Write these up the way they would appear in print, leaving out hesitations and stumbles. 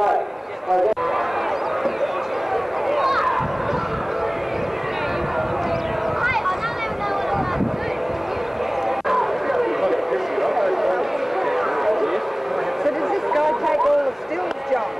does this guy take all the stills, John?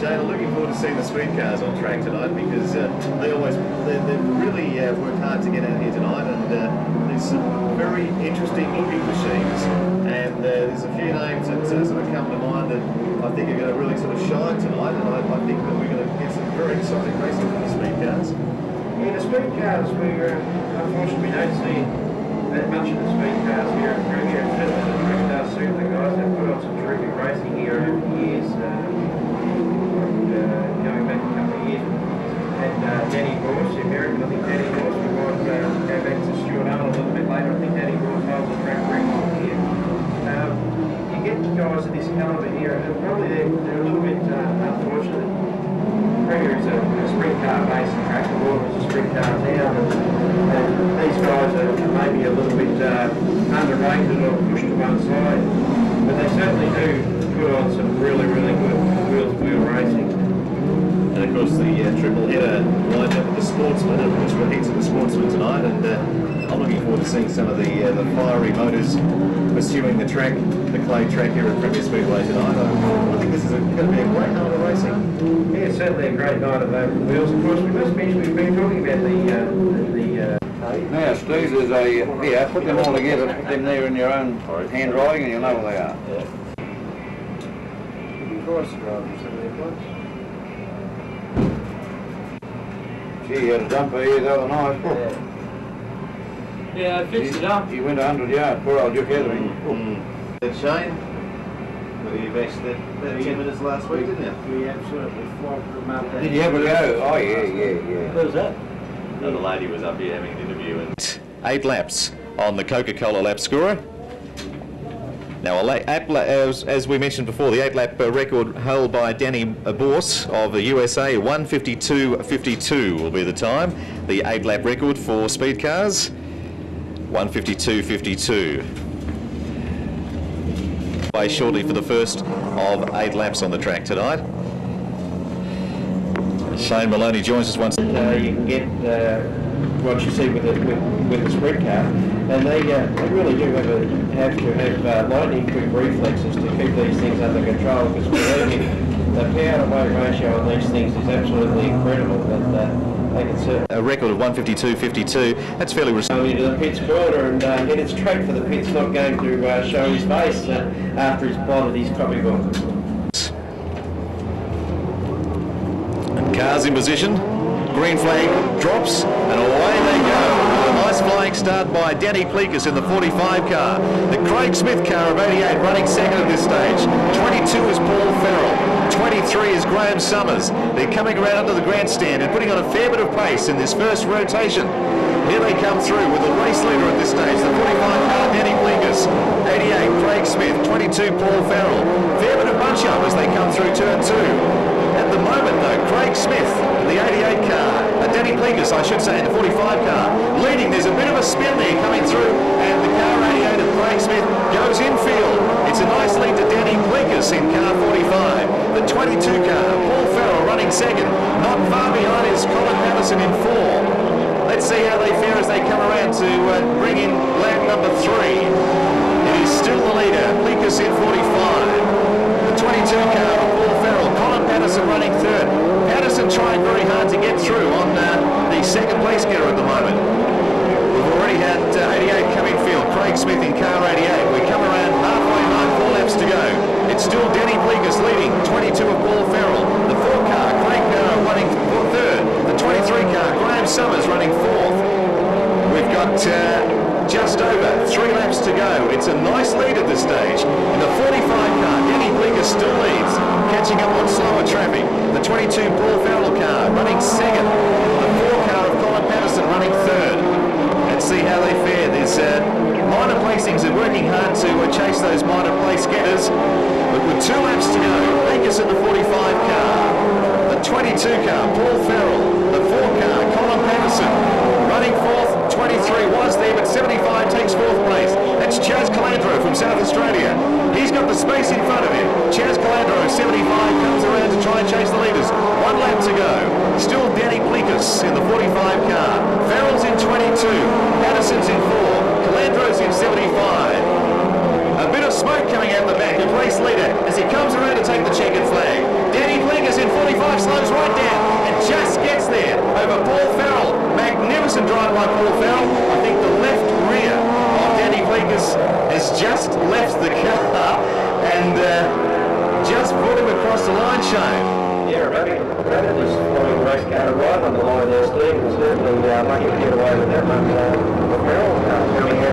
Shane, I'm looking forward to seeing the Speedcars on track tonight because they really work hard to get out here tonight, and there's some very interesting looking machines, and there's a few names that sort of come to mind that I think are going to really sort of shine tonight, and I think that we're going to get some very exciting racing with the Speedcars. Yeah, the Speedcars, unfortunately we don't see that much of the Speedcars here at Premier. The track does suit the guys. They've put on some terrific racing here over the years. Going back a couple of years, and Danny Gorse, the American, I think Danny Gorse, we might go back to Stuart Arnold a little bit later. I think Danny Gorse holds the track record here. You get guys of this calibre here, and probably they're a little bit unfortunate. Premier is a sprint car based track, the Warrnambool is a sprint car town, and these guys are maybe a little bit underrated or pushed to one side, but they certainly do put on some really, really good wheel racing. And of course the triple header lined up with the Sportsman, and of course we're heats of the Sportsman tonight, and I'm looking forward to seeing some of the fiery motors pursuing the track, the clay track here at Premier Speedway tonight. I think this is going to be a great night of racing. Yeah, it's certainly a great night of open wheels. Of course, we must mention we've been talking about the now, Steve, there's a, yeah, put them all together, put them there in your own handwriting and you'll know what they are. Yeah. Gee, you had a dumper here the other night. Yeah, I fixed it up. You went 100 yards, poor old Duke Heathering. Shane, well, you've actually about 10 minutes last week, didn't you? We absolutely flogged them up. Did you ever go? Oh, yeah. What was that? The lady was up here having an interview. And 8 laps on the Coca-Cola lap scorer. Now, as we mentioned before, the 8-lap record held by Danny Borse of the USA, 1:52.52 will be the time. The 8-lap record for Speedcars, 1:52.52. Way shortly for the first of 8 laps on the track tonight. Shane Maloney joins us once. You can get what you see with the sprint car, and they really do have to have lightning quick reflexes to keep these things under control, because believe me, the power to weight ratio on these things is absolutely incredible. But they can a record of 1:52.52. That's fairly go into the pits corner and head it straight for the pits, not going to show his face after he's plotted his copybook. And cars in position. green flag drops, and away they go. A nice flying start by Danny Plekas in the 45 car. The Craig Smith car of 88 running second at this stage. 22 is Paul Farrell. 23 is Graham Summers. They're coming around under the grandstand and putting on a fair bit of pace in this first rotation. Here they come through with the race leader at this stage, the 45 car, Danny Plekas. 88, Craig Smith. 22, Paul Farrell. Fair bit of bunch up as they come through turn 2. At the moment, though, Craig Smith in the 88 car, Danny Plekas, I should say, in the 45 car, leading. There's a bit of a spin there coming through, and the car 88 of Craig Smith goes infield. It's a nice lead to Danny Plekas in car 45. The 22 car, Paul Farrell running second. Not far behind is Colin Patterson in 4. Let's see how they fare as they come around to bring in lap number 3. It is still the leader, Plekas in 45. The 22 car, Paul Farrell, Colin Patterson running third. Patterson trying very hard to get through on the second place getter at the moment. We've already had 88 coming field, Craig Smith in car 88. We come around halfway mark, 4 laps to go. It's still Danny Plekas leading, 22 of Paul Farrell. The 4 car, Craig Barrow running third. The 23 car, Graham Summers running 4th. We've got just over 3 laps to go. It's a nice lead at this stage. In the 45 car, Danny Plekas still leads, catching up on slower traffic. The 22 Paul Farrell car running second. The 4 car of Colin Patterson running third. Let's see how they fare. There's minor placings. They're working hard to chase those minor place getters. But with 2 laps to go, Plekas in the 45 car. The 22 car, Paul Farrell. The 4 car, Colin Patterson running 4th. 23 was there, but 75 takes 4th place. That's Chaz Calandro from South Australia. He's got the space in front of him. Chaz Calandro, 75, comes around to try and chase the leaders. 1 lap to go. Still Danny Plekas in the 45 car. Farrell's in 22. Patterson's in 4. Calandro's in 75. A bit of smoke coming out the back of race leader as he comes around to take the checkered flag. Danny Plekas in 45 slows right down and just gets there over Paul Farrell. Magnificent drive by Paul Farrell. I think the left rear of Danny Plekas has just left the car and just brought him across the line, Shane. Yeah, Rabbit was following the race car right on the line there, Steve, and certainly lucky to get away with that one. The Farrell coming here.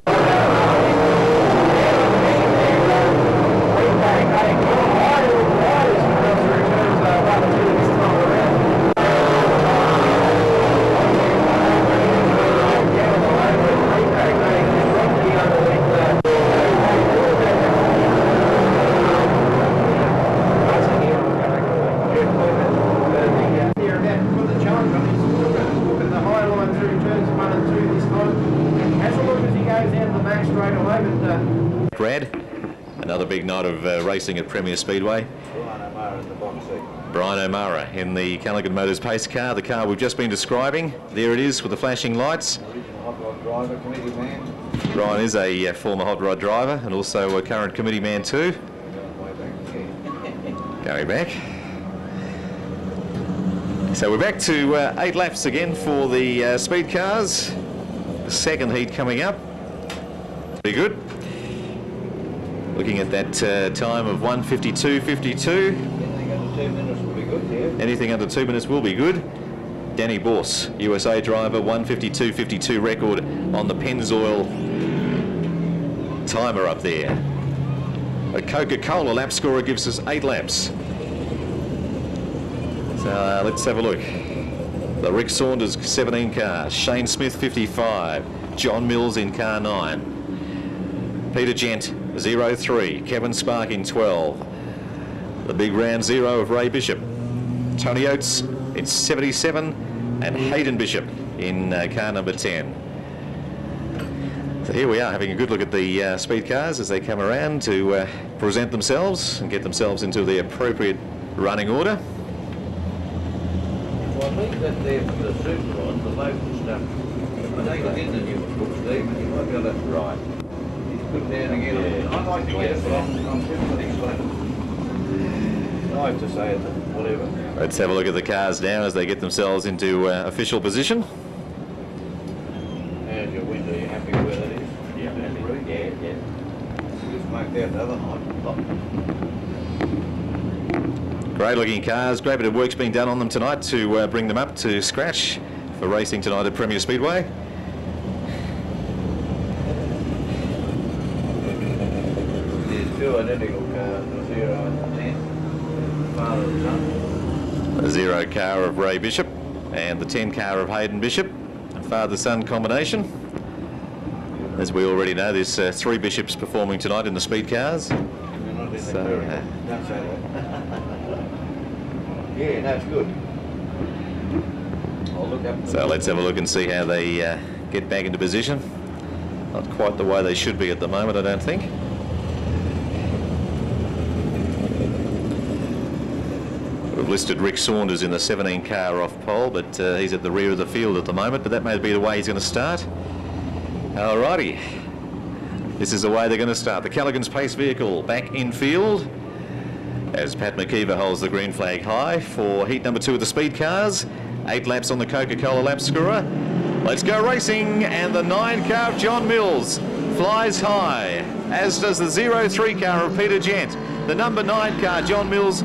Another big night of racing at Premier Speedway. Brian O'Mara in the Callaghan Motors pace car, the car we've just been describing. There it is with the flashing lights. Brian is a former hot rod driver and also a current committee man too. Going back. So we're back to 8 laps again for the speed cars. The second heat coming up. Pretty good. Looking at that time of 1:52.52. Anything under 2 minutes will be good. Danny Borse, USA driver, 1:52.52 record on the Pennzoil timer up there. A Coca-Cola lap scorer gives us 8 laps. So let's have a look. The Rick Saunders 17 car, Shane Smith 55, John Mills in car 9, Peter Gent 03, Kevin Spark in 12, the big round 0 of Ray Bishop, Tony Oates in 77, and Hayden Bishop in car number 10. So here we are having a good look at the speed cars as they come around to present themselves and get themselves into the appropriate running order. Well, I think that there for the super on the local stuff. I think it's in the new book, Steve, but you might be able to right. He's put down again. I'd like to get it, but I'm sympathetic to it. I have to say it, whatever. Let's have a look at the cars now as they get themselves into official position. How's your window? Are you happy where that is? Yeah, yeah. Just make that the other night. Great looking cars, great bit of work's being done on them tonight to bring them up to scratch for racing tonight at Premier Speedway. There's two identical cars, the 0 and 10, father and son. The 0 car of Ray Bishop and the 10 car of Hayden Bishop, a father-son combination. As we already know, there's 3 Bishops performing tonight in the speed cars. You're not in the So, car. Don't say that. Yeah, that's good. I'll look up. So let's have a look and see how they get back into position. Not quite the way they should be at the moment, I don't think. We've listed Rick Saunders in the 17 car off pole, but he's at the rear of the field at the moment, but that may be the way he's going to start. Alrighty. This is the way they're going to start. The Callaghan's Pace vehicle back in field as Pat McKeever holds the green flag high for heat number 2 of the speed cars. 8 laps on the Coca-Cola lap screwer. Let's go racing, and the 9 car of John Mills flies high, as does the 03 car of Peter Gent. The number 9 car, John Mills,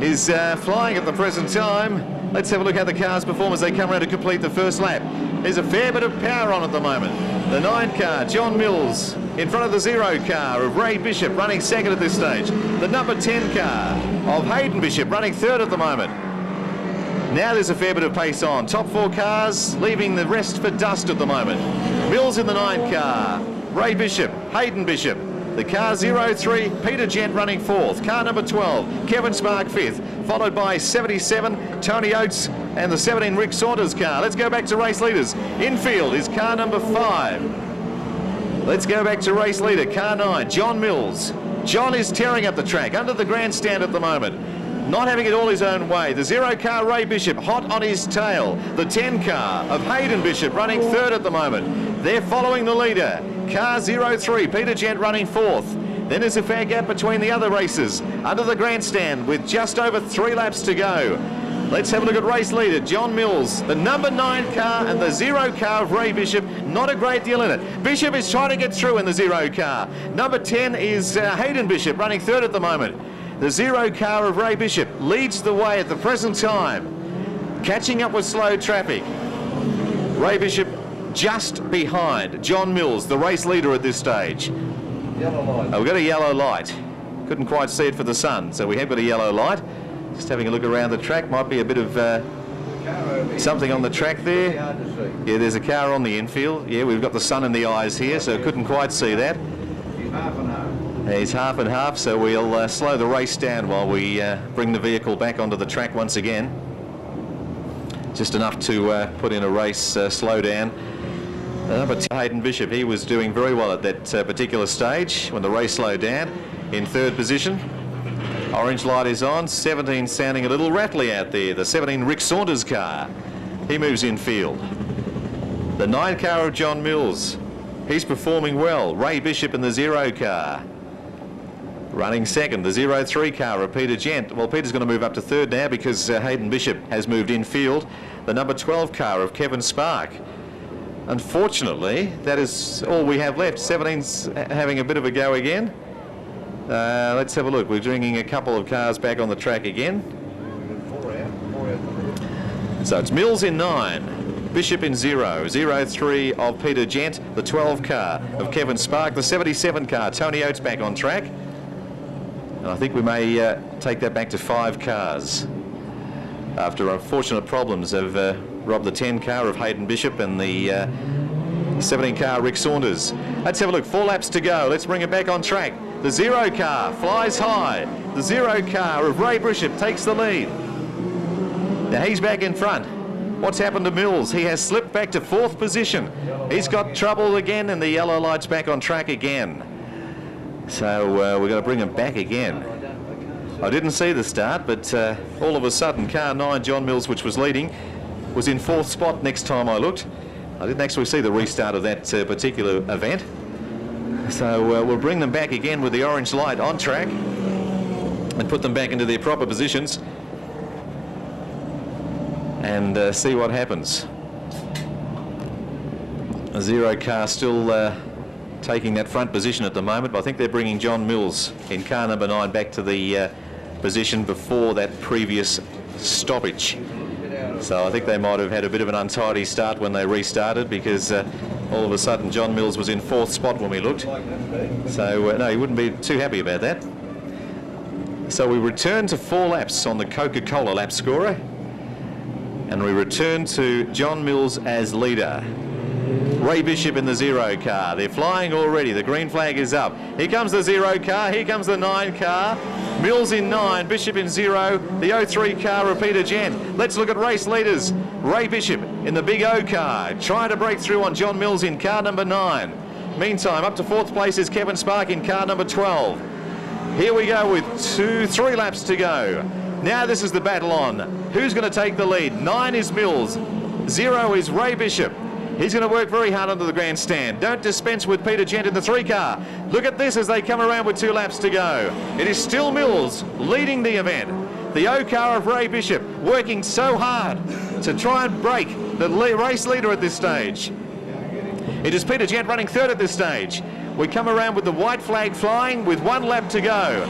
is flying at the present time. Let's have a look how the cars perform as they come around to complete the first lap. There's a fair bit of power on at the moment. The 9 car, John Mills, in front of the 0 car of Ray Bishop, running second at this stage. The number 10 car of Hayden Bishop, running third at the moment. Now there's a fair bit of pace on. Top 4 cars leaving the rest for dust at the moment. Mills in the 9 car, Ray Bishop, Hayden Bishop. The car 03, Peter Gent running 4th. Car number 12, Kevin Spark 5th. Followed by 77, Tony Oates, and the 17 Rick Saunders car. Let's go back to race leaders. Infield is car number 5. Let's go back to race leader, car 9, John Mills. John is tearing up the track under the grandstand at the moment. Not having it all his own way. The 0 car, Ray Bishop, hot on his tail. The 10 car of Hayden Bishop running third at the moment. They're following the leader. Car 03, Peter Gent running 4th. Then there's a fair gap between the other races under the grandstand with just over 3 laps to go. Let's have a look at race leader, John Mills. The number 9 car and the 0 car of Ray Bishop, not a great deal in it. Bishop is trying to get through in the 0 car. Number 10 is Hayden Bishop running third at the moment. The 0 car of Ray Bishop leads the way at the present time, catching up with slow traffic. Ray Bishop just behind John Mills, the race leader at this stage. Yellow light. We've got a yellow light. Couldn't quite see it for the sun, so we have got a yellow light. Just having a look around the track, might be a bit of something on the track there. Yeah, there's a car on the infield. Yeah, we've got the sun in the eyes here, so couldn't quite see that. He's half and half. He's half and half, so we'll slow the race down while we bring the vehicle back onto the track once again. Just enough to put in a race slow down. But Hayden Bishop, he was doing very well at that particular stage when the race slowed down, in third position. Orange light is on, 17 sounding a little rattly out there. The 17 Rick Saunders car, he moves in field. The 9 car of John Mills, he's performing well. Ray Bishop in the 0 car. Running second, the 03 car of Peter Gent. Well, Peter's going to move up to third now because Hayden Bishop has moved in field. The number 12 car of Kevin Spark. Unfortunately, that is all we have left. 17's having a bit of a go again. Let's have a look. We're bringing a couple of cars back on the track again. 4 out. So it's Mills in 9, Bishop in 0, 03 of Peter Gent, the 12 car of Kevin Spark, the 77 car, Tony Oates back on track. And I think we may take that back to 5 cars after unfortunate problems have robbed the 10 car of Hayden Bishop and the 17 car Rick Saunders. Let's have a look, 4 laps to go. Let's bring it back on track. The 0 car flies high. The 0 car of Ray Bishop takes the lead. Now he's back in front. What's happened to Mills? He has slipped back to 4th position. He's got trouble again and the yellow light's back on track again. So we're going to bring him back again. I didn't see the start, but all of a sudden car 9, John Mills, which was leading, was in 4th spot next time I looked. I didn't actually see the restart of that particular event. So we'll bring them back again with the orange light on track and put them back into their proper positions and see what happens. A 0 car still taking that front position at the moment, but I think they're bringing John Mills in car number 9 back to the position before that previous stoppage. So I think they might have had a bit of an untidy start when they restarted, because all of a sudden John Mills was in 4th spot when we looked. So no, he wouldn't be too happy about that. So we return to 4 laps on the Coca-Cola lap scorer, and we return to John Mills as leader. Ray Bishop in the 0 car. They're flying already. The green flag is up. Here comes the 0 car. Here comes the 9 car. Mills in 9, Bishop in 0. The 03 car, repeat again. Let's look at race leaders. Ray Bishop in the big O car, trying to break through on John Mills in car number 9. Meantime, up to 4th place is Kevin Spark in car number 12. Here we go with 3 laps to go. Now this is the battle on. Who's going to take the lead? 9 is Mills. 0 is Ray Bishop. He's going to work very hard under the grandstand. Don't dispense with Peter Gent in the 3 car. Look at this as they come around with 2 laps to go. It is still Mills leading the event. The O car of Ray Bishop working so hard to try and break the race leader at this stage. It is Peter Gent running 3rd at this stage. We come around with the white flag flying with 1 lap to go.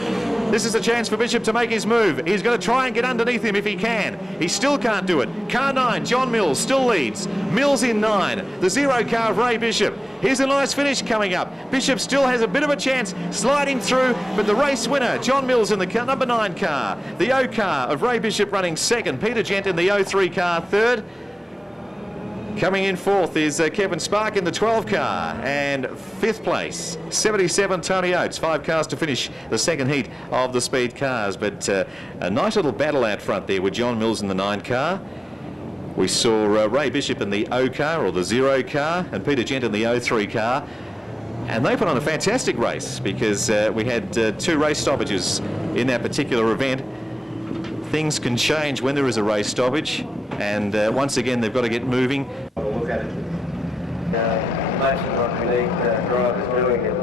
This is a chance for Bishop to make his move. He's going to try and get underneath him if he can. He still can't do it. Car 9, John Mills, still leads. Mills in 9. The 0 car of Ray Bishop. Here's a nice finish coming up. Bishop still has a bit of a chance sliding through, but the race winner, John Mills in the number 9 car. The O car of Ray Bishop running 2nd. Peter Gent in the 03 car 3rd. Coming in 4th is Kevin Spark in the 12 car, and 5th place, 77, Tony Oates. 5 cars to finish the 2nd heat of the speed cars, but a nice little battle out front there with John Mills in the 9 car. We saw Ray Bishop in the O car, or the 0 car, and Peter Gent in the 03 car, and they put on a fantastic race, because we had 2 race stoppages in that particular event. Things can change when there is a race stoppage, and once again they've got to get moving. We'll look at it. Most of what we need drivers doing it.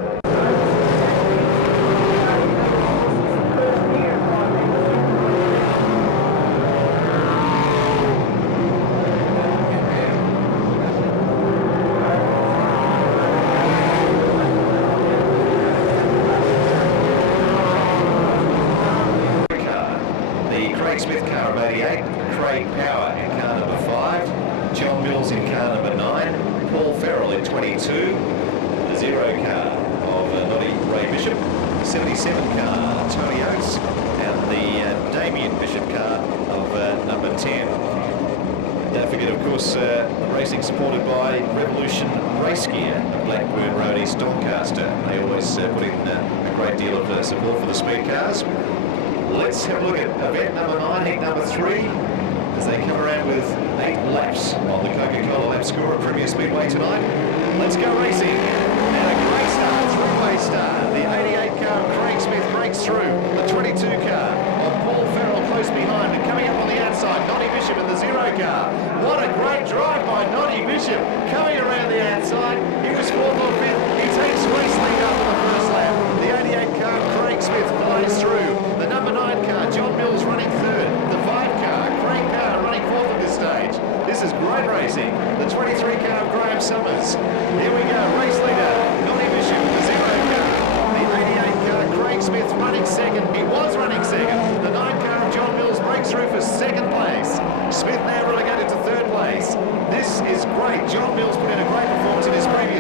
Smith car of 88, Craig Power in car number 5, John Mills in car number 9, Paul Farrell in 22, the 0 car of Noddy Ray Bishop, 77 car Tony Oates, and the Damien Bishop car of number 10. Don't forget, of course, racing supported by Revolution Race Gear, Blackburn Road East Doncaster. They always put in a great deal of support for the speed cars. Let's have a look at event number 9, heat number 3, as they come around with 8 laps on the Coca-Cola lap score at Premier Speedway tonight. Let's go racing. And a great start, 3-way start. The 88 car of Craig Smith breaks through. The 22 car of Paul Farrell close behind, and coming up on the outside, Noddy Bishop in the 0 car. What a great drive by Noddy Bishop, coming around the outside. He was 4th or 5th. He takes race lead up in the first lap. The 88 car of Craig Smith flies through. The number 9 car, John Mills running 3rd. The 5 car, Craig Power running 4th at this stage. This is great racing. The 23 car of Graham Summers. Here we go, race leader, Noddy Bishop, the 0 car. The 88 car, Craig Smith running 2nd. He was running 2nd. The 9 car of John Mills breaks through for 2nd place. Smith now relegated to 3rd place. This is great. John Mills put in a great performance in his previous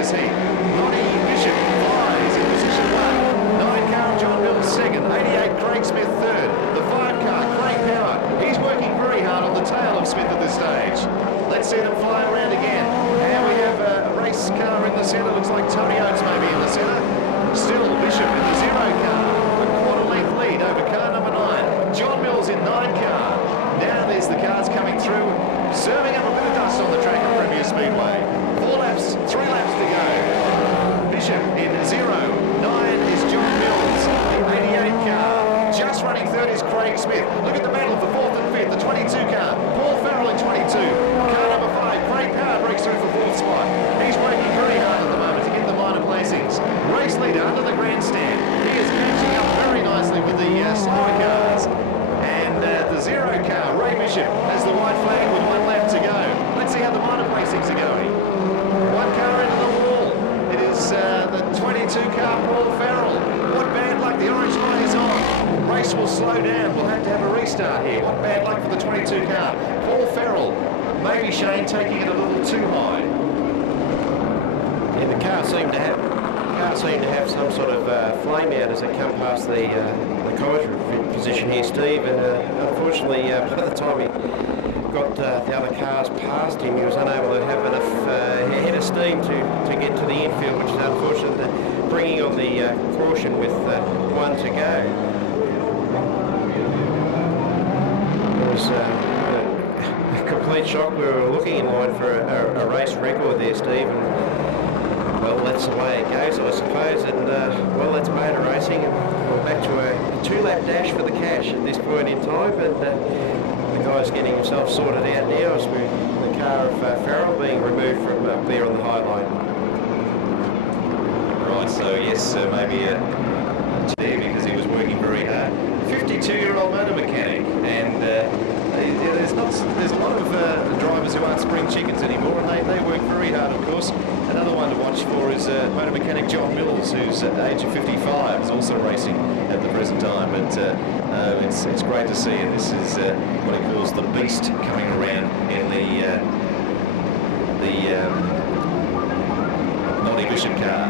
race will slow down. We'll have to have a restart here. What bad luck for the 22 car. Paul Farrell, maybe Shane taking it a little too high. Yeah, the car seemed to have some sort of flame out as it come past the commentary position here, Steve. And unfortunately, by the time he got the other cars past him, he was unable to have enough head of steam to get to the infield, which is unfortunate. Bringing on the caution with one to go. It was a complete shock. We were looking in line for a race record there, Steve. And, well, that's the way it goes, I suppose. And well, that's motor racing. We're back to a 2-lap dash for the cash at this point in time. And the guy's getting himself sorted out now as the car of Farrell being removed from up there on the high line. Right, so yes, maybe there because he was working very hard. 52-year-old motor mechanic, and there's a lot of drivers who aren't spring chickens anymore, and they work very hard, of course. Another one to watch for is motor mechanic John Mills, who's at the age of 55, is also racing at the present time. But it's great to see, and this is what he calls the beast coming around in the Noddy Bishop car.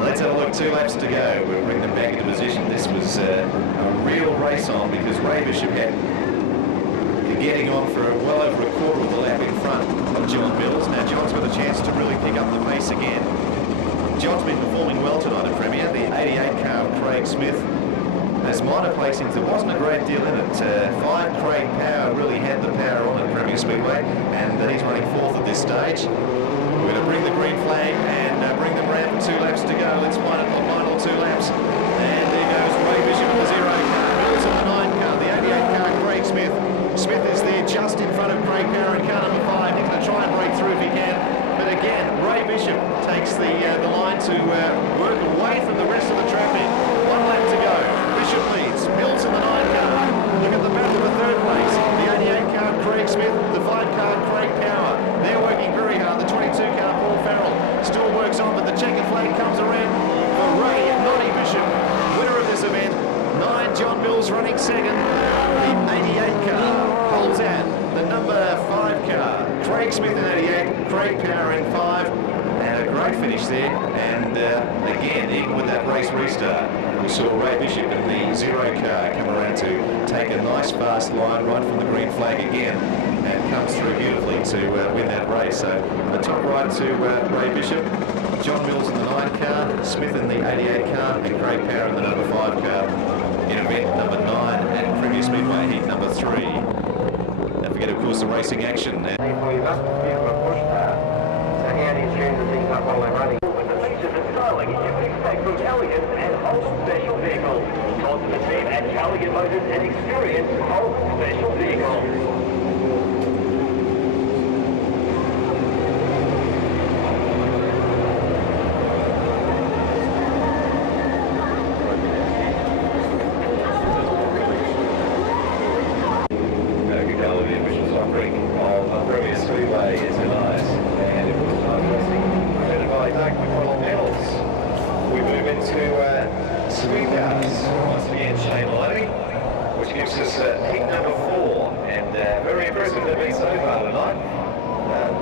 Let's have a look, 2 laps to go. We'll bring them back into position. This was a real race on because Ray Bishop had getting on for well over a quarter of the lap in front of John Mills. Now John's got a chance to really pick up the pace again. John's been performing well tonight at Premier. The 88 car of Craig Smith has minor placings. There wasn't a great deal in it. 5 Craig Power really had the power on at Premier Speedway, and he's running 4th at this stage. We're going to bring the green flag and bring them round for 2 laps to go. Let's find it on 1 or 2 laps. And there goes Ray Bishop in the 0 car. Mills in the 9 car. The 88 car, Craig Smith. Smith is there just in front of Craig Power in car number 5. He's going to try and break through if he can. But again, Ray Bishop takes the line to work away from the rest of the traffic. 1 lap to go. Bishop leads. Mills in the 9 car. Look at the battle for 3rd place. The 88 car, Craig Smith. The 5 car, Craig Power. They're working very hard. The 22 car, Paul Farrell, still works on, but the checkered flag comes around for Ray and Noddy Bishop, winner of this event. 9, John Mills running 2nd. The 88 car holds out. The number 5 car, Craig Smith in 88, Craig Power in 5. And a great finish there. And again, even with that race restart, we saw Ray Bishop in the 0 car come around to take a nice fast line right from the green flag again, and comes through beautifully to win that race. So the top right to Ray Bishop, John Mills in the 9 car, Smith in the 88 car, and Craig Power in the number 5 car in event number 9 at Premier Speedway, heat number 3. Don't forget, of course, the racing action. Well, you must be able to push that. So how do you tune the things up while they're running? With the features and styling you can expect from Callaghan and Holden Special Vehicles. Talk to the team at Callaghan Motors and experience Holden Special Vehicles. Speedcars, once again Shane Liney, which gives us heat number 4, and very impressive they've been so far tonight.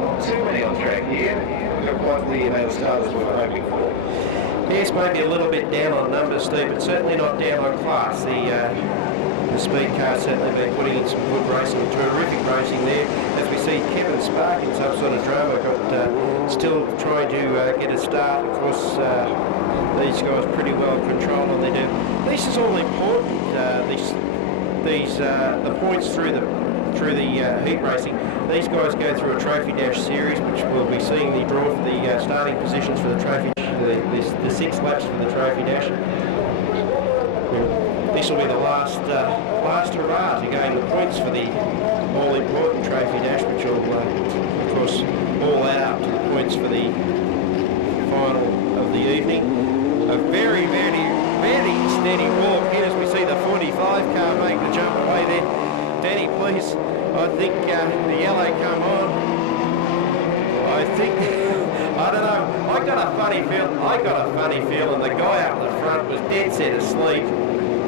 Not too many on track here. We've got quite the amount of starters we were hoping for. Yes, maybe a little bit down on numbers, Steve, but certainly not down on class. The Speedcars certainly been putting in some good racing, terrific racing there. As we see Kevin Spark in some sort of drama, still trying to get a start. Of course, these guys pretty well controlled what they do. This is all important. The points through the heat racing. These guys go through a trophy dash series, which we'll be seeing the draw for the starting positions for the trophy, the 6 laps for the trophy dash. This will be the last hurrah to gain the points for the all-important trophy dash, which will, of course, all add up to the points for the final of the evening. A very, very, very steady walk here as we see the 45 car make the jump away there. Danny, please. I think the yellow come on. I think, I don't know. I got a funny feeling the guy up the front was dead set asleep.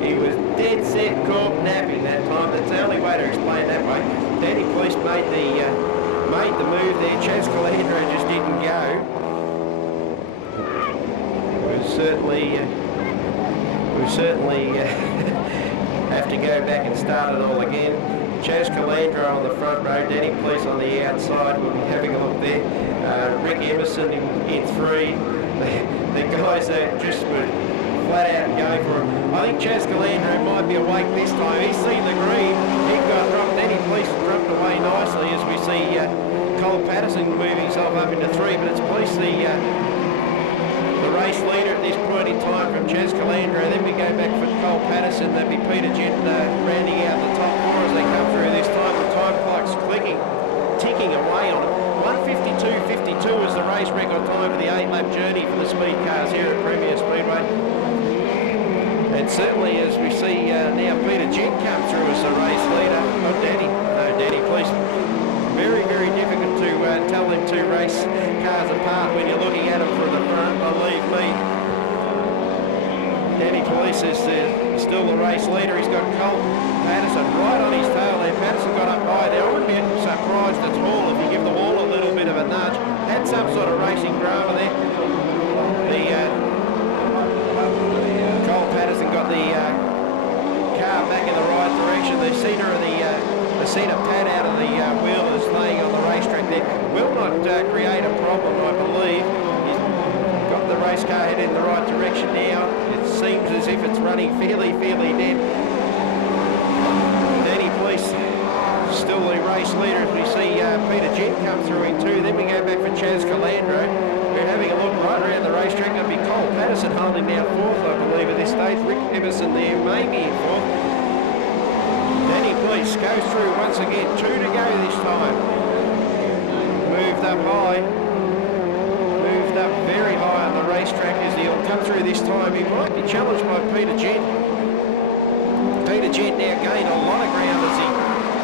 He was dead set caught napping that time. That's the only way to explain that way. Danny Police made the move there. Chaz Calandro just didn't go. We certainly have to go back and start it all again. Chaz Calandro on the front row, Danny Police on the outside. We'll be having a look there. Rick Emerson in three. The guys that just were flat out going for him. I think Chaz Calandro might be awake this time. He's seen the green. He got dropped. Danny Police dropped away nicely as we see Cole Patterson moving himself up into three, but it's Police the race leader at this point in time from Chaz Calandro. Then we go back for Cole Patterson. That'd be Peter Gent rounding out the top four as they come through this time. The time clock's ticking away on it. 1:52.52 is the race record time for the 8-lap journey for the Speedcars here at Premier Speedway. And certainly as we see now Peter Gent come through as the race leader. Not Danny. No, Danny Police. Very, very difficult to tell them two race cars apart when you're looking at them from the front, believe me. Danny Police is still the race leader. He's got Colt Patterson right on his tail there. Patterson got up high there. I wouldn't be surprised at all if you give the wall a little bit of a nudge. Had some sort of racing drama there. Colt Patterson got the car back in the right direction. The cedar pad out of the wheel is laying on the racetrack there. Will not create a problem, I believe. He's got the race car headed in the right direction now. It seems as if it's running fairly dead. Danny Police still the race leader as we see Peter Gent come through in two. Then we go back for Chaz Calandro. We're having a look right around the racetrack. It'll be Cole Patterson holding down fourth, I believe, at this stage. Rick Emerson there, maybe in fourth. Danny Police goes through once again. 2 to go this time. Moved up high. Moved up very high on the racetrack as he'll come through this time. He might be challenged by Peter Gent. Peter Gent now gained a lot of ground as he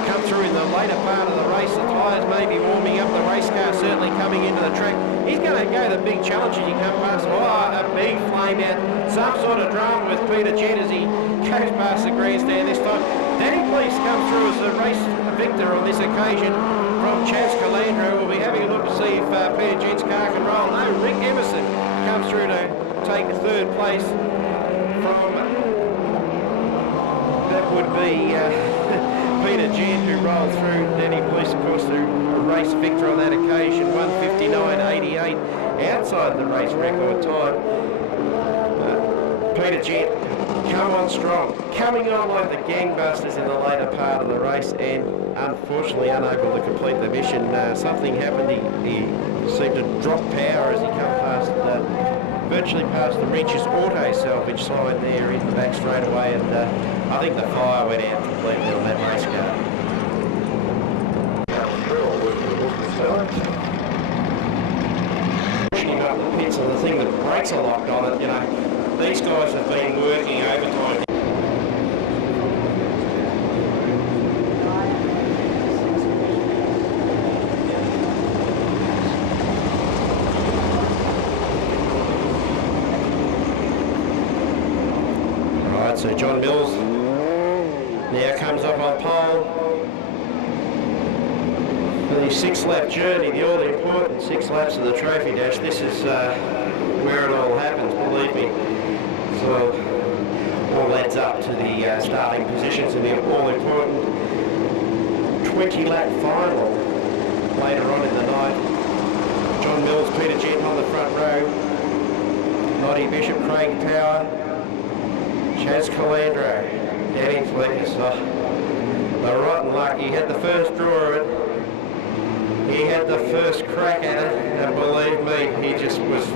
come through in the later part of the race. The tyres may be warming up. The race car certainly coming into the track. He's going to go the big challenge as he comes past. A big flame out. Some sort of drama with Peter Gent as he goes past the grandstand this time. Danny Police comes through as the race victor on this occasion from Chaz Calandro. We'll be having a look to see if Peter Gent's car can roll. No, Rick Emerson comes through to take third place from, that would be Peter Gent who rolled through. Danny Police, of course, the race victor on that occasion, 1:59.88 outside the race record time. Peter Gent come on strong, coming on like the gangbusters in the later part of the race, and unfortunately unable to complete the mission. Something happened. He seemed to drop power as he come past, virtually past the Reaches Auto salvage sign there in the back straight away, and I think the fire went out completely on that race car. Pushing up the pits, and the thing, the brakes are locked on it, you know. These guys have been working overtime. Right, so John Mills now comes up on pole for the 6-lap journey, the all-important 6 laps of the trophy dash. This is where it all happens, believe me. So all adds up to the starting positions in the all-important 20-lap final later on in the night. John Mills, Peter Gent on the front row, Noddy Bishop, Craig Power, Chaz Calandro, Danny Police. The rotten luck. He had the first draw of it. He had the first crack at it, and believe me, he just was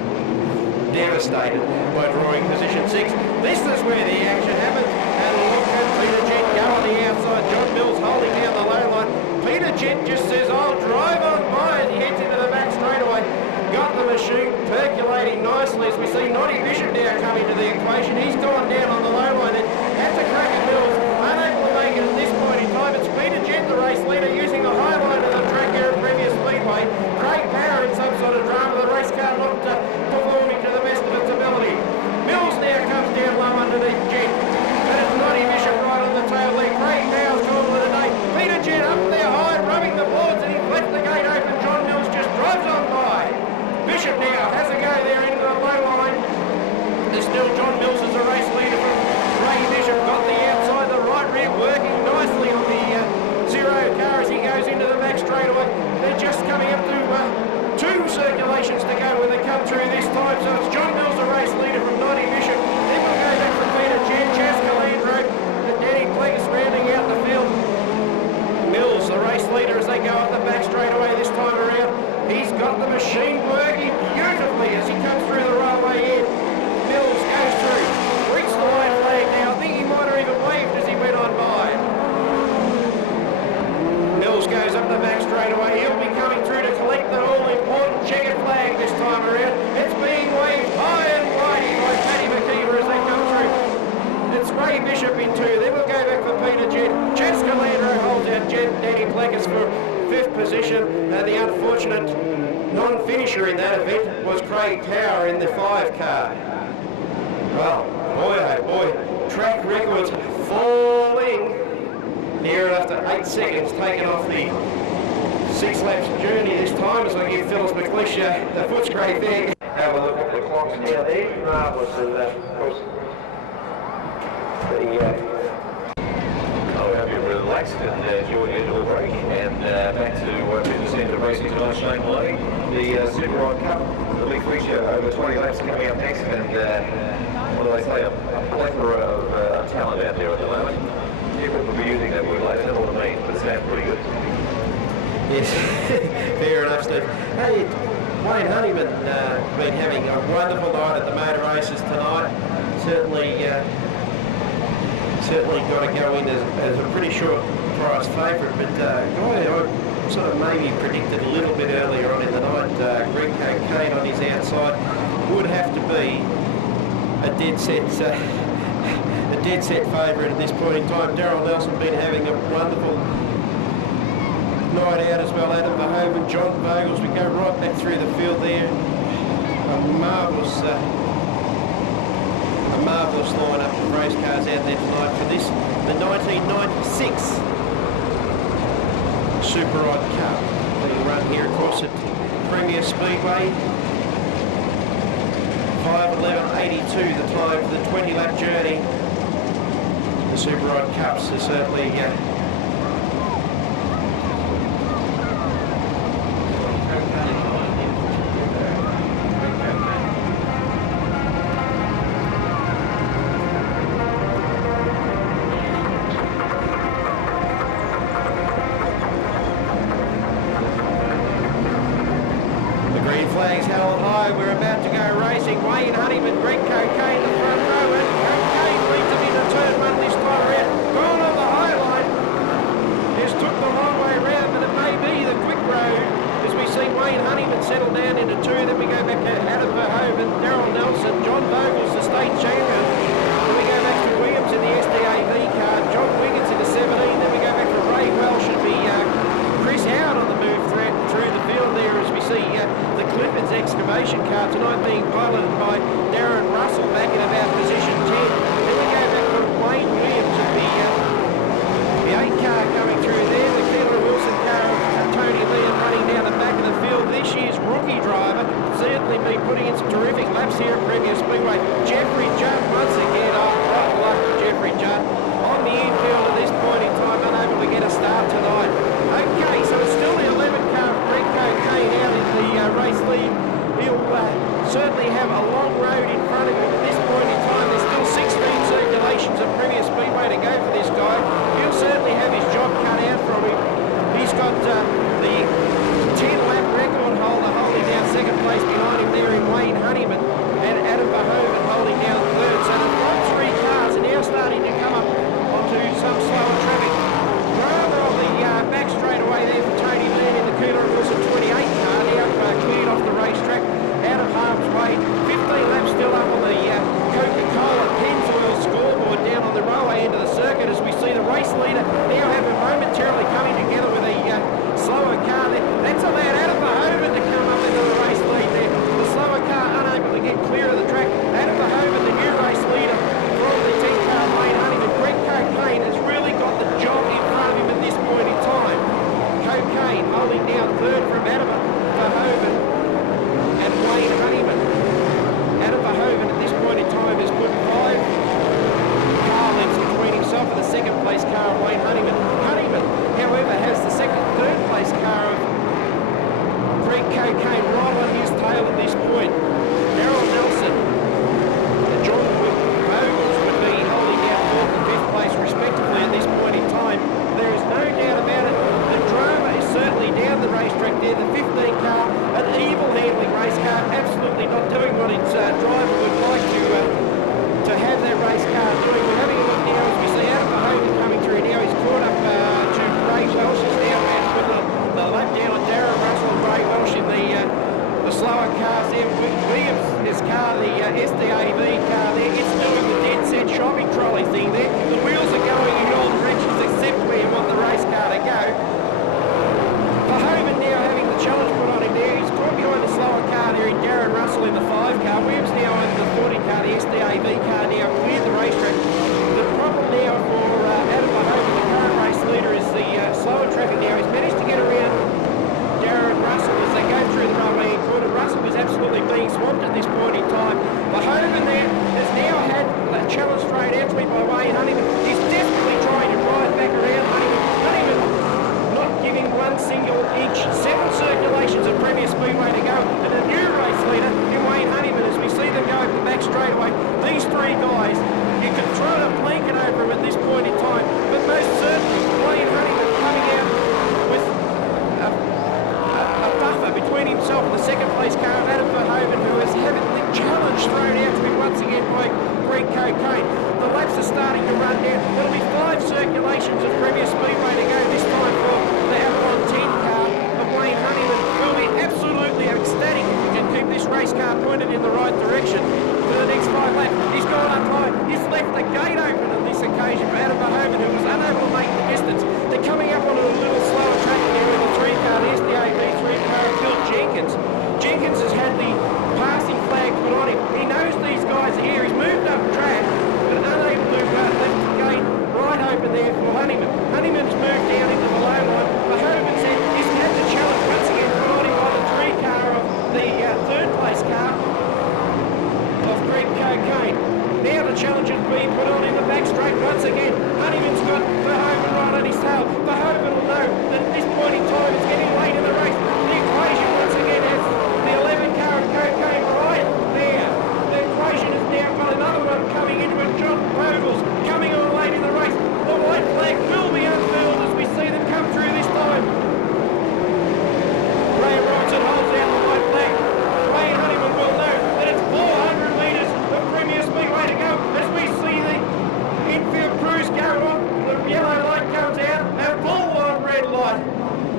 devastated by drawing position 6. This is where the action happened, and look at Peter Gent go on the outside. John Mills holding down the low line. Peter Gent just says, I'll drive on by, and he heads into the back straightaway. Got the machine percolating nicely as we see Noddy Bishop now coming to the equation. He's gone down on the low line and has a crack at Mills. Unable to make it at this point in time. It's Peter Gent, the race leader, using the high line of the track here at Premier Speedway. Craig Power in some sort of drama. The race car not performing to the best of its ability. Mills now comes down low underneath Gent. Ray Bishop in 2. Then we'll go back for Peter Jett. Jess Calandro holds out Danny Plekas for 5th position. The unfortunate non-finisher in that event was Craig Power in the 5 car. Well, boy oh boy, track records falling here after 8 seconds taken off the 6 laps journey this time, as I give Phyllis McLeish the Footscrape there. Have a look at the clocks now there. Marvellous, and of course, I hope you're relaxed and enjoyed your little break. And back to business end of racing tonight, Shane Maloney. The Super Rod Cup, the big feature over 20 laps coming up next. And what do they say? A plethora of talent out there at the moment. People will be using that word later. I don't know what it means, but it sounds pretty good. Yes, fair enough, Steve. Hey, Wayne Honeyman been having a wonderful night at the motor races tonight. Certainly got to go in as a pretty short price favourite, but guy I sort of maybe predicted a little bit earlier on in the night, Greg Cocaine on his outside would have to be a dead set favourite at this point in time. Darryl Nelson been having a wonderful night out as well. Adam Verhoeven, John Vogels, we go right back through the field there. A marvellous lineup of race cars out there tonight for this, the 1996 Super Rod Cup being run here, of course, at Premier Speedway. 5:11.82 the time for the 20-lap journey. The Super Rod Cups are certainly flags held high. We're about to go racing. Wayne Honeyman, Greg Cocaine, the front row, and Cocaine leads him into turn 1 this time around. Gone on the high line.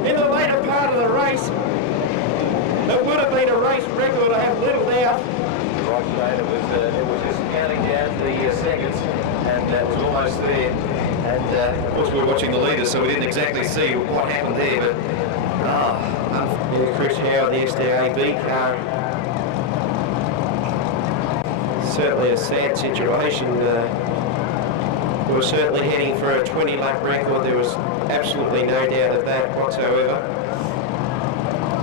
in the later part of the race. It would have been a race record, I have little doubt. Right, Shane, it was just counting down the seconds, and it was almost there. And of course we were watching the leaders, so we didn't exactly see what happened there, but Chris Howard, the SDAB car. Certainly a sad situation. We were certainly heading for a 20-lap record. There was absolutely no doubt of that whatsoever.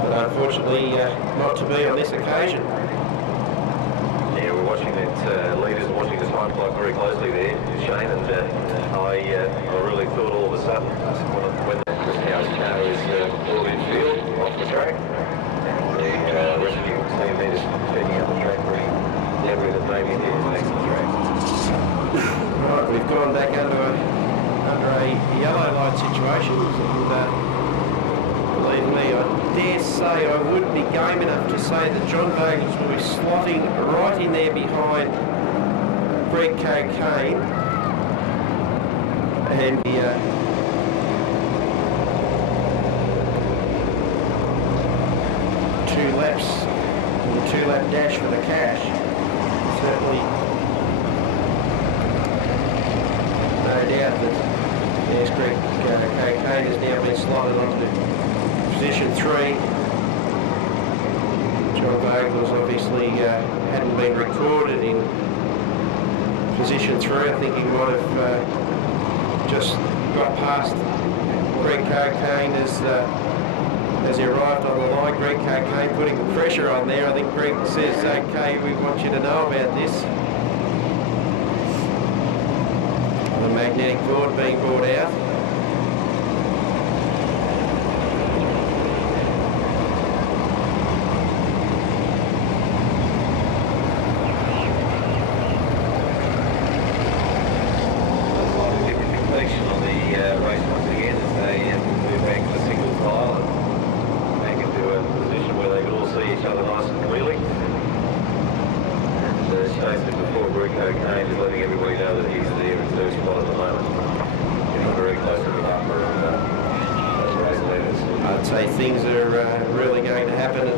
But unfortunately, not to be on this occasion. yeah, we're watching that leaders and watching the time clock very closely there, Shane, and I really thought all of a sudden when Chris Howard's car is brought in field off the track, and the rescue team there just checking out the track pretty heavily that maybe they're making the track. Right, we've gone back under a yellow light situation, and believe me, I dare say I would be game enough to say that John Vogels will be slotting right in there behind Greg Cocaine, and the 2 laps, the 2-lap dash for the cash. Certainly no doubt that yes, Greg Cocaine has now been slotted onto position 3. John Vogels obviously hadn't been recorded in position 3. I think he might have just got past Greg Cocaine as he arrived on the line. Greg Cocaine putting the pressure on there. I think Greg says, okay, we want you to know about this. The magnetic board being brought out. Completion on the race once again as they move back to a single file and back into a position where they can all see each other nice and clearly. And as Shane said before, Greg Cocaine is letting everybody know that he's there in third spot at the moment, getting very close to the bumper of those race leaders. I'd say things are really going to happen.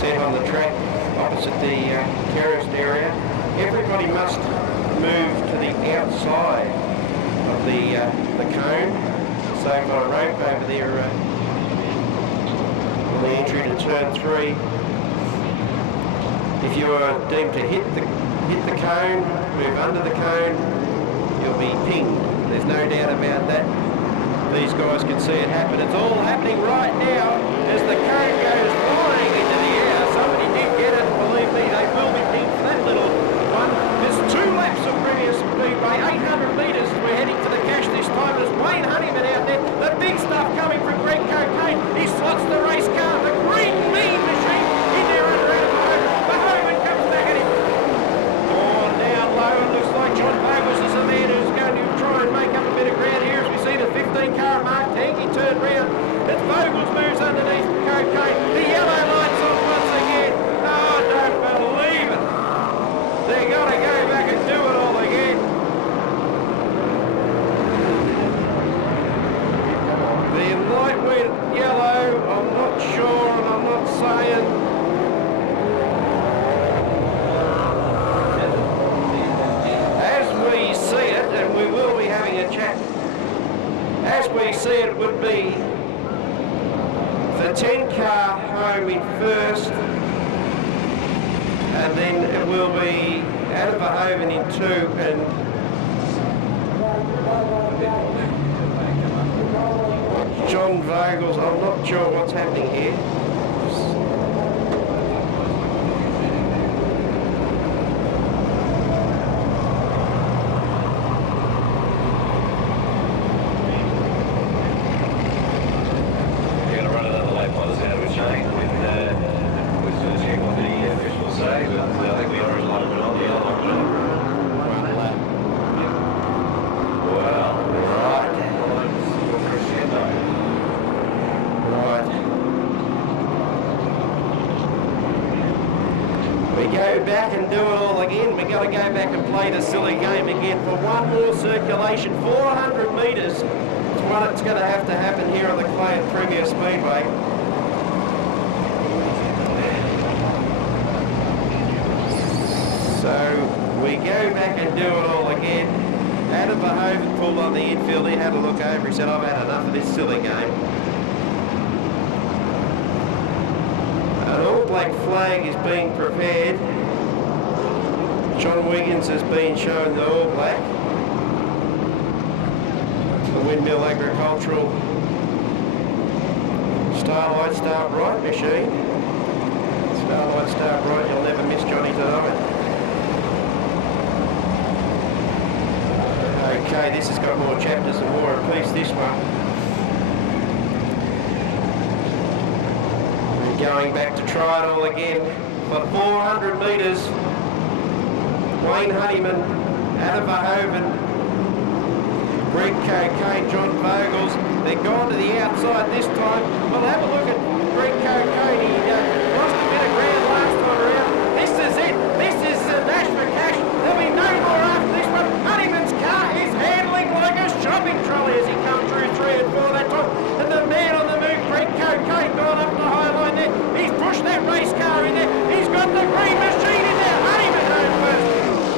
Set on the track opposite the terraced area. Everybody must move to the outside of the cone. So I've got a rope over there on the entry to turn 3. If you are deemed to hit the cone, move under the cone, you'll be pinged. There's no doubt about that. These guys can see it happen. It's all happening right now as the cone goes flying into the air. Somebody did get it, believe me, they will be pinged for that little one. There's 2 laps of previous speedway, 800 metres. We're heading to the cash this time. There's Wayne Honeyman out there. The big stuff coming from Greg Cocaine. He slots the race car, the green mean machine in there and around Verhoeven comes back at him. Oh, down low, it looks like John Vogels is the man who's going to try and make up a bit of ground here as we see the 15-car mark. Tanky turned round. As Vogels moves underneath Cocaine. The yellow lights on once again. Oh, don't believe it. They've got to go back and do it all again. The light went yellow. I'm not sure and I'm not saying. As we see it, and we will be having a chat, as we see it would be the 10-car home in first, and then it will be out of Verhoeven in 2, and John Vogels. I'm not sure what's happening here. back and do it all again. We've got to go back and play the silly game again for one more circulation, 400 metres. It's what it's going to happen here on the Clayton Premier Speedway. So we go back and do it all again. Adam Verhoeven pulled on the infield. He had a look over. He said, I've had enough of this silly game. An All Black flag is being prepared. John Wiggins has been shown the All Black. The Windmill Agricultural Starlight Start Right machine. Starlight Start Right, you'll never miss Johnny tonight. Okay, this has got more chapters and more a piece, this one. We're going back to try it all again for 400 metres. Wayne Honeyman, Adam Verhoeven, Greg Cocaine, John Vogels. They're gone to the outside this time. Well, have a look at Greg Cocaine. He lost a bit of ground last time around. This is it. This is Nash for Cash. There'll be no more after this one. Honeyman's car is handling like a shopping trolley as he comes through 3 and 4 that time. And the man on the move, Greg Cocaine, gone up the high line there. He's pushed that race car in there. He's got the green machine in there. Honeyman home first.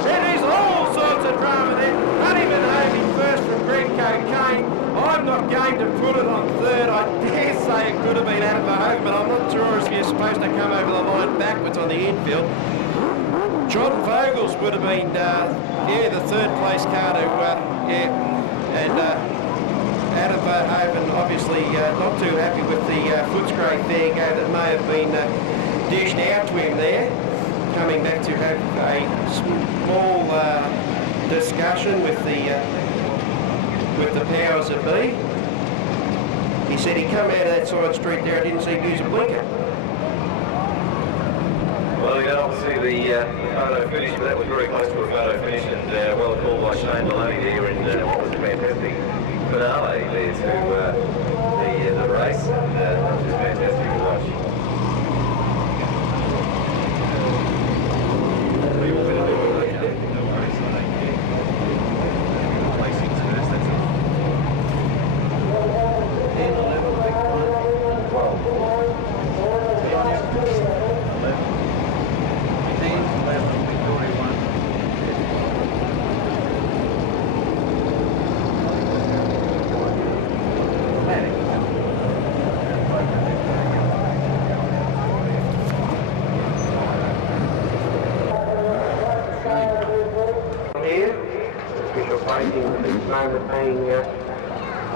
There is all sorts of drama there. Honeyman home in first from Greg Cocaine. I'm not going to put it on third. I dare say it could have been Adam Verhoeven, but I'm not sure if you're supposed to come over the line backwards on the infield. John Vogels would have been, the third place car to, and Adam Verhoeven obviously not too happy with the Footscray fair go that may have been dished out to him there. Coming back to have a small discussion with the powers that be. He said he come out of that side street there and didn't see him use a blinker. Well, you don't see the photo finish, but that was very close to a photo finish, and well called by Shane Maloney there in what was a fantastic finale there to the race, and it was fantastic to watch.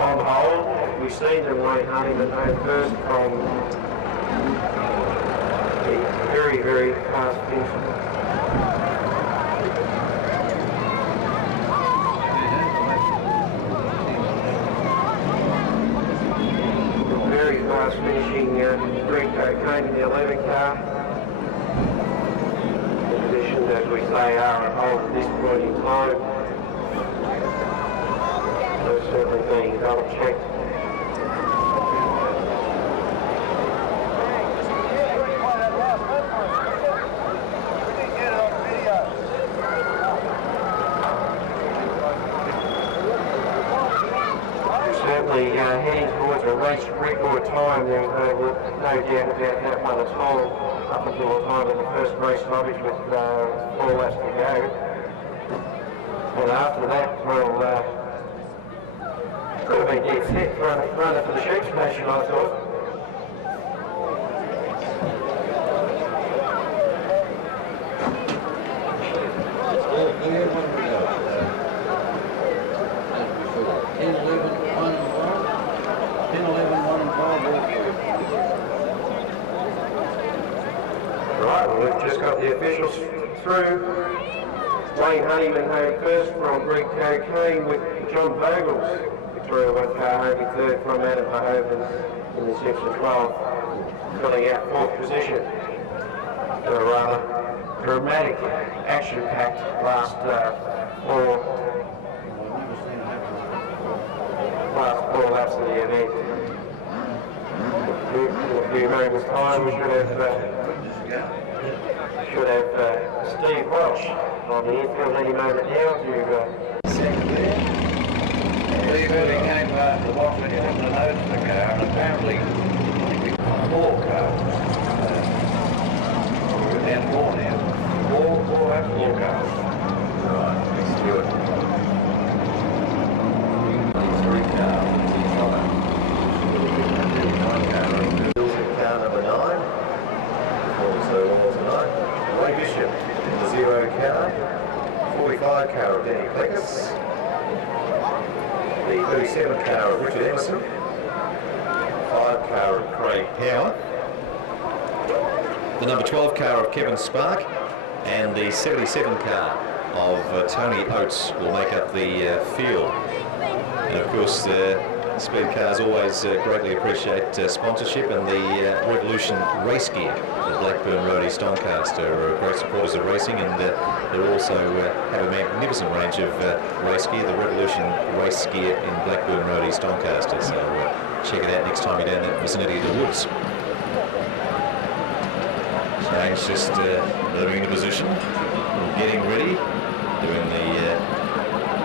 On hold, we've seen them Wayne Honeyman home first from the very, very fast finish. Very fast finishing Greg Cocaine in the 11 car. The positions, as we say, are on hold at this point in time. Certainly being double checked. Certainly heading towards a race record time. There was no doubt about that one at all up until the time of the first race stoppage with 4 laps to go. And after that, well, could have been dead set running for the sheep station, I thought. All clear, what do we got? 10, 11, 1 and 5. 10, 11, 1 and 5, all clear. Right, well, we've just got the officials through. Wayne Honeyman home first from Greg Cocaine with John Vogels. 301 car home in third from Adam Verhoeven in the section 12, filling out 4th position. A rather dramatic, action-packed last 4 laps of the event. In a few moments' time, we should have should have Steve Welsh on the infield any moment now to second there. Steve Early came to the box when he wanted to nose the car, and apparently he picked on 4 cars. We're down 4 now. 4 cars. Right, let's do it. 3 cars. Car number 9. Also all tonight. Ray Bishop in the 0 car. 45 car of Danny Pleckus. The 37 car of Richard Emerson. 5 car of Craig Power. The number 12 car of Kevin Spark. And the 77 car of Tony Oates will make up the field. And of course, Speedcars always greatly appreciate sponsorship, and the Revolution race gear. The Blackburn Roadies Doncaster are great supporters of racing, and they also have a magnificent range of race gear, the Revolution race gear in Blackburn Roadies Doncaster. So check it out next time you're down that vicinity of the woods. Shane's just moving into position, getting ready, doing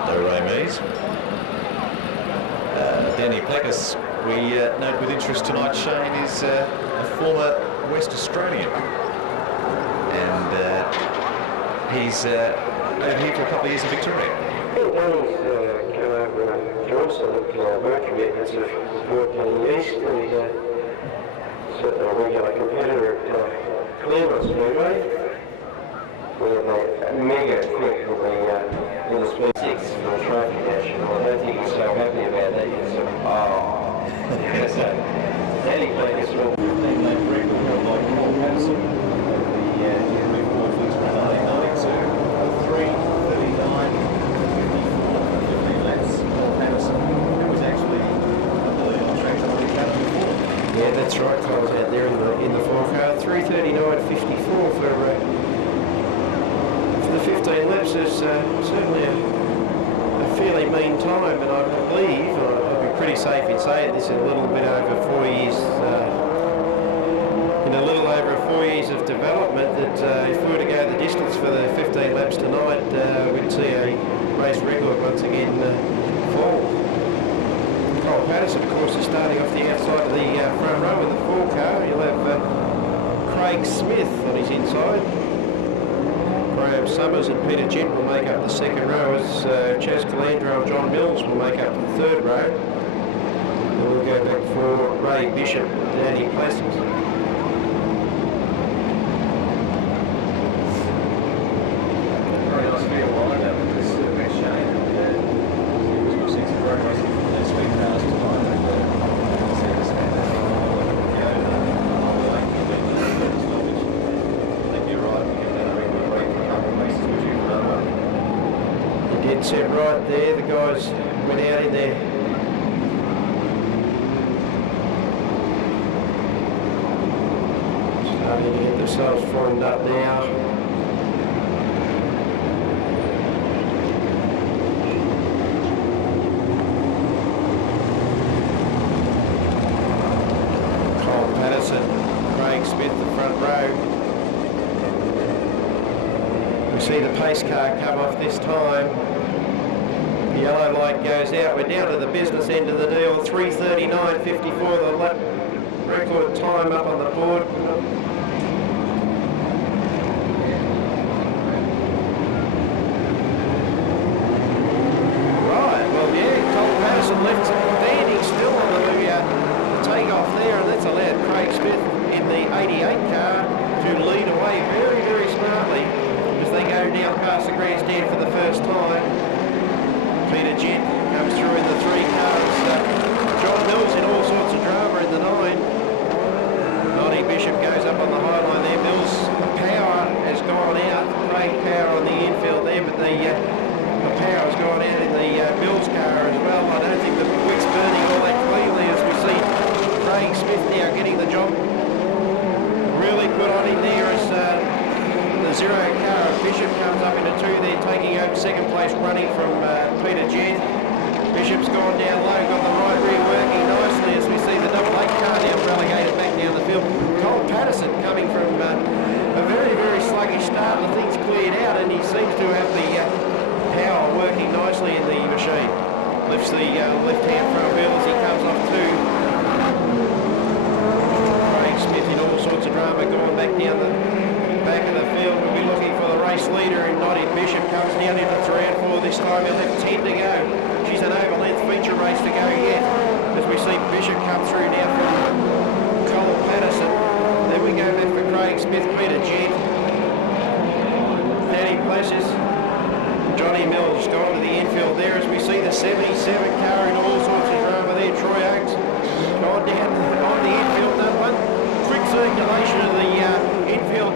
the remise. Danny Pleckus, we note with interest tonight, Shane is a former West Australian, and he's over here for a couple of years in Victoria. Danny's come over and joined us at Mercury as a work in the East, and he's certainly a regular competitor at Cleveland Speedway. We have a mega quick will be in the Speed 6 for the trophy national. I don't think he's so happy about that yet. So, so Danny Pleckus will 15-lap record held by Paul Patterson. The Henry Ford fixed from 1992. 3:39.54 for 15 laps. Paul Patterson, who was actually, I believe, on track to the car before. Yeah, that's right. I was out there in the 4 car. 3:39.54 for the 15 laps. Is certainly a fairly mean time, and I believe I'd be pretty safe in saying this is a little bit over 4 years. In a little over 4 years of development, that if we were to go the distance for the 15 laps tonight, we'd see a race record once again fall. Cole Patterson, of course, is starting off the outside of the front row in the 4 car. You'll have Craig Smith on his inside. Graham Summers and Peter Gent will make up the 2nd row, as Chas Calandro and John Mills will make up the 3rd row. And we'll go back for Ray Bishop and Danny Pleckus. Very nice field line up with this Matt Shane. He was seeing some great racing from that Speedcars tonight. Dead set right there, the guys went out in there. Starting to get themselves formed up now. Cole Patterson, Craig Smith, the front row. We see the pace car come off this time. The yellow light goes out. We're down to the business end of the deal. 3:39.54, the lap record time up on the board. Right, well, yeah, Cole Patterson left standing still on the take-off there, and that's allowed Craig Smith in the 88 car to lead away very, very smartly as they go down past the grandstand for the first time. Peter Gent comes through in the 3 cars. John Mills in all sorts of drama in the 9. Noddy Bishop goes up on the high line there. Mills Power has gone out. Craig Power on the infield there, but the power has gone out in the Mills car as well. I don't think the wick's burning all that cleanly, as we see Craig Smith now getting the job really put on him there as the 0 car of Bishop comes up into 2 there, taking over 2nd place, running from Peter Gent. Bishop's gone down low, got the right rear working nicely as we see the double 8 car now relegated back down the field. Cole Patterson coming from a very, very sluggish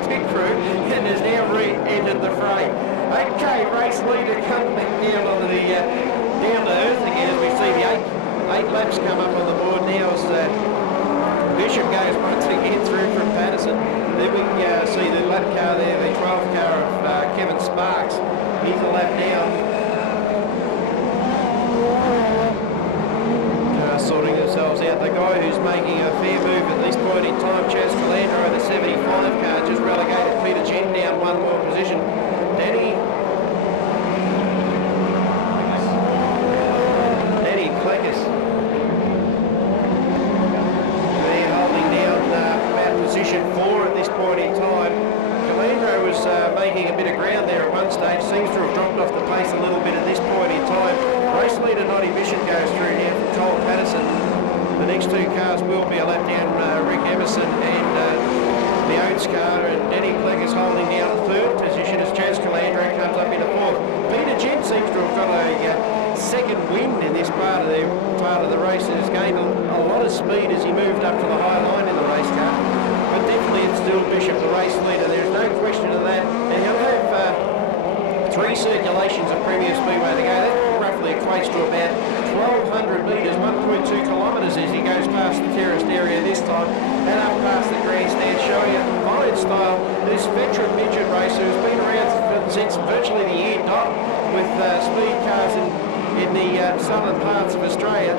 pit crew and has now re-entered the fray. Okay, race leader coming down on the down to earth again as we see the eight laps come up on the board now as Bishop goes once again through from Patterson. Then we see the lap car there, the 12th car of Kevin Sparks. He's a lap down. Sorting themselves out. The guy who's making a fair move at this point in time, Chaz Calandro, the 75 car, just relegated Peter Gent down one more position. Danny Plekas. They're holding down about position 4 at this point in time. Calandro was making a bit of ground there at one stage, seems to have dropped off the pace a little bit at this point in time. Race leader Noddy Bishop goes through now from Cole Patterson. The next two cars will be a lap down, Rick Emerson and the Oates car, and Danny Plekas holding down third position as Chaz Calandro comes up into fourth. Peter Gent seems to have got a second wind in this part of the race and has gained a lot of speed as he moved up to the high line in the race car. But definitely it's still Bishop, the race leader. There's no question of that. And he'll have 3 circulations of Premier Speedway to go. That roughly equates to about 1,200 metres, 1.2 kilometres as he goes past the terraced area this time and up past the grandstand, showing a fine style. This veteran midget racer who's been around since virtually the year dot with speed cars in the southern parts of Australia.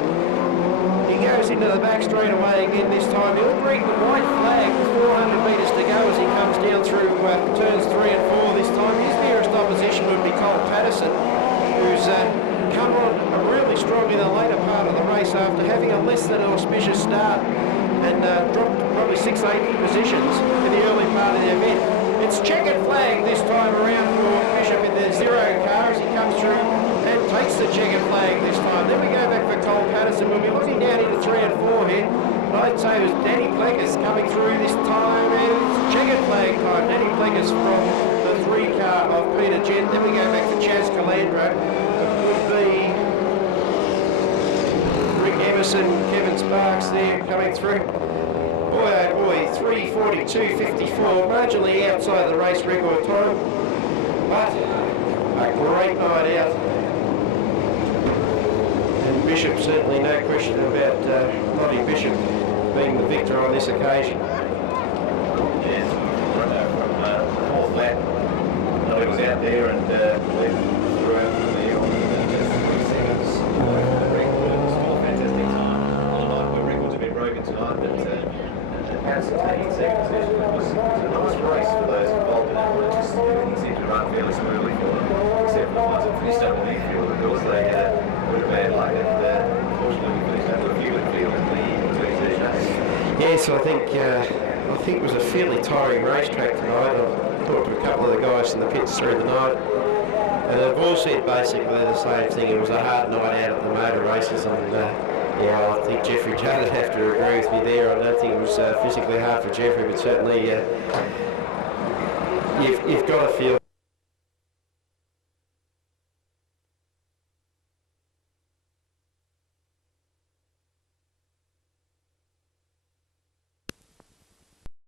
He goes into the back straight away again this time. He'll greet the white flag with 400 metres to go as he comes down through turns 3 and 4 this time. His nearest opposition would be Cole Patterson, who's come on really strong in the later part of the race after having a less than auspicious start and dropped probably 6-8 positions in the early part of the event. It's checkered flag this time around for Bishop in the 0 car as he comes through and takes the checkered flag this time. Then we go back for Cole Patterson. We'll be looking down into 3 and 4 here. I'd say it was Danny Plekas coming through this time, and it's checkered flag time. Danny Plekas from the 3 car of Peter Gent. Then we go back to Chaz Calandro. It would be Rick Emerson, Kevin Sparks there coming through. Boy, oh boy, 3:42.54, marginally outside the race record time, but a great night out. And Bishop, certainly no question about Noddy Bishop being the victor on this occasion. Yes, from 4th lap, Noddy was out there and led throughout the 3 seconds. Still a fantastic time. On a night where records have been broken tonight, but Patterson taking second position. It was a nice race for those involved in that one. Just everything seemed to run fairly smoothly for them, except for the ones that finished up in the infield. Of course, they had a bit of bad luck, and unfortunately we finished up with a few infield in the TC chase. Yes, I think it was a fairly tiring racetrack tonight. I've talked to a couple of the guys in the pits through the night, and they've all said basically the same thing. It was a hard night out at the motor races, and yeah, I think Jeffrey Judd would have to agree with me there. I don't think it was physically hard for Jeffrey, but certainly you've got to feel